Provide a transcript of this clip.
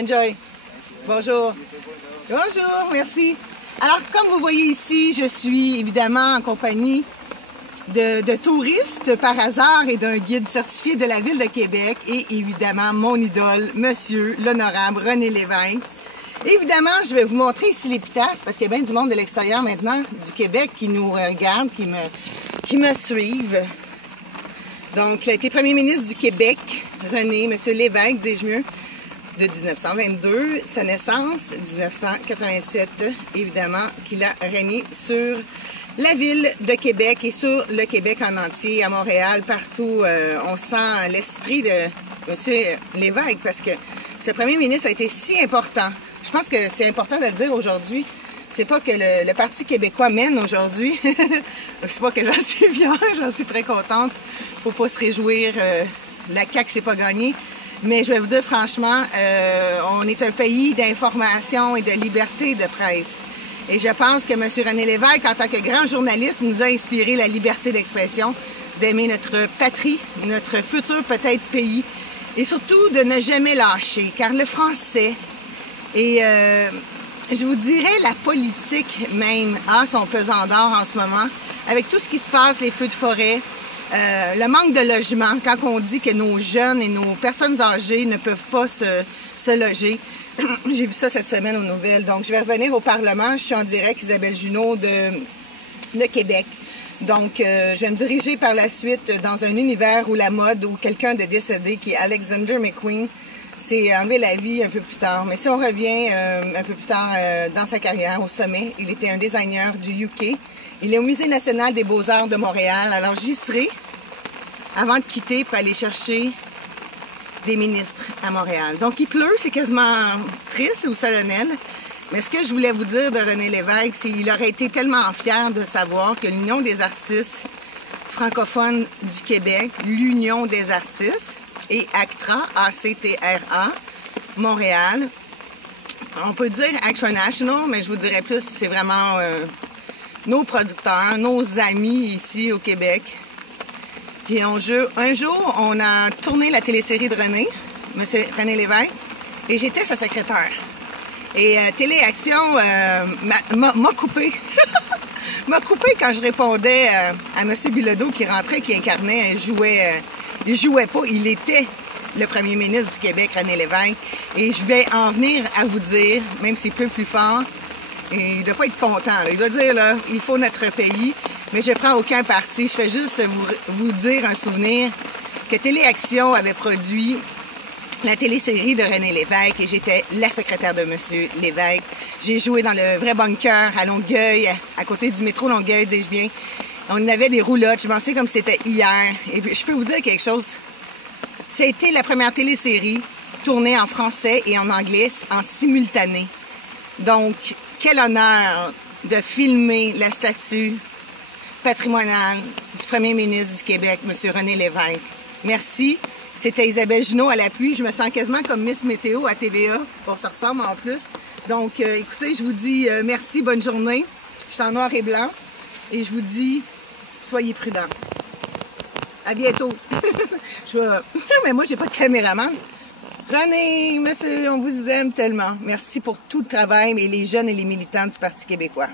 Enjoy. Bonjour. Bonjour, merci. Alors, comme vous voyez ici, je suis évidemment en compagnie de touristes par hasard et d'un guide certifié de la Ville de Québec et évidemment mon idole, Monsieur l'Honorable René Lévesque. Évidemment, je vais vous montrer ici l'épitaphe parce qu'il y a bien du monde de l'extérieur maintenant, du Québec, qui nous regarde, qui me suivent. Donc, il a été premier ministre du Québec, René, Monsieur Lévesque, dis-je mieux, de 1922, sa naissance, 1987, évidemment, qu'il a régné sur la Ville de Québec et sur le Québec en entier, à Montréal, partout. On sent l'esprit de M. Lévesque parce que ce premier ministre a été si important. Je pense que c'est important de le dire aujourd'hui. C'est pas que le Parti québécois mène aujourd'hui. C'est pas que j'en suis fière, j'en suis très contente. Faut pas se réjouir. La CAQ s'est pas gagnée. Mais je vais vous dire franchement, on est un pays d'information et de liberté de presse. Et je pense que M. René Lévesque, en tant que grand journaliste, nous a inspiré la liberté d'expression, d'aimer notre patrie, notre futur peut-être pays, et surtout de ne jamais lâcher, car le français et je vous dirais la politique même a son pesant d'or en ce moment, avec tout ce qui se passe, les feux de forêt, le manque de logement, quand on dit que nos jeunes et nos personnes âgées ne peuvent pas se loger. J'ai vu ça cette semaine aux nouvelles. Donc, je vais revenir au Parlement. Je suis en direct, Isabelle Junot de Québec. Donc, je vais me diriger par la suite dans un univers où la mode, où quelqu'un de décédé, qui est Alexander McQueen, s'est enlevé la vie un peu plus tard. Mais si on revient un peu plus tard dans sa carrière au sommet, il était un designer du UK. Il est au Musée national des beaux-arts de Montréal. Alors, j'y serai avant de quitter pour aller chercher des ministres à Montréal. Donc, il pleut, c'est quasiment triste ou solennel. Mais ce que je voulais vous dire de René Lévesque, c'est qu'il aurait été tellement fier de savoir que l'Union des artistes francophones du Québec, l'Union des artistes, et ACTRA, A-C-T-R-A, Montréal, on peut dire ACTRA National, mais je vous dirais plus, c'est vraiment nos producteurs, nos amis ici au Québec. Puis un jour, on a tourné la télésérie de René, M. René Lévesque, et j'étais sa secrétaire. Et Téléaction m'a coupé. M'a coupé quand je répondais à M. Bilodeau qui rentrait, qui incarnait, il jouait pas, il était le premier ministre du Québec, René Lévesque. Et je vais en venir à vous dire, même s'il pleut plus fort, et il ne doit pas être content. Là. Il doit dire, là, il faut notre pays. Mais je ne prends aucun parti. Je fais juste vous dire un souvenir que Téléaction avait produit la télésérie de René Lévesque et j'étais la secrétaire de M. Lévesque. J'ai joué dans le vrai bunker à Longueuil, à côté du métro Longueuil, dis-je bien. On avait des roulottes. Je m'en souviens comme c'était hier. Et puis, je peux vous dire quelque chose. Ça a été la première télésérie tournée en français et en anglais en simultané. Donc, quel honneur de filmer la statue patrimoniale du premier ministre du Québec, M. René Lévesque. Merci. C'était Isabelle Junot à l'appui. Je me sens quasiment comme Miss Météo à TVA. On se ressemble en plus. Donc, écoutez, je vous dis merci, bonne journée. Je suis en noir et blanc. Et je vous dis, soyez prudents. À bientôt. Mais moi, j'ai pas de caméraman. René, monsieur, on vous aime tellement. Merci pour tout le travail et les jeunes et les militants du Parti québécois.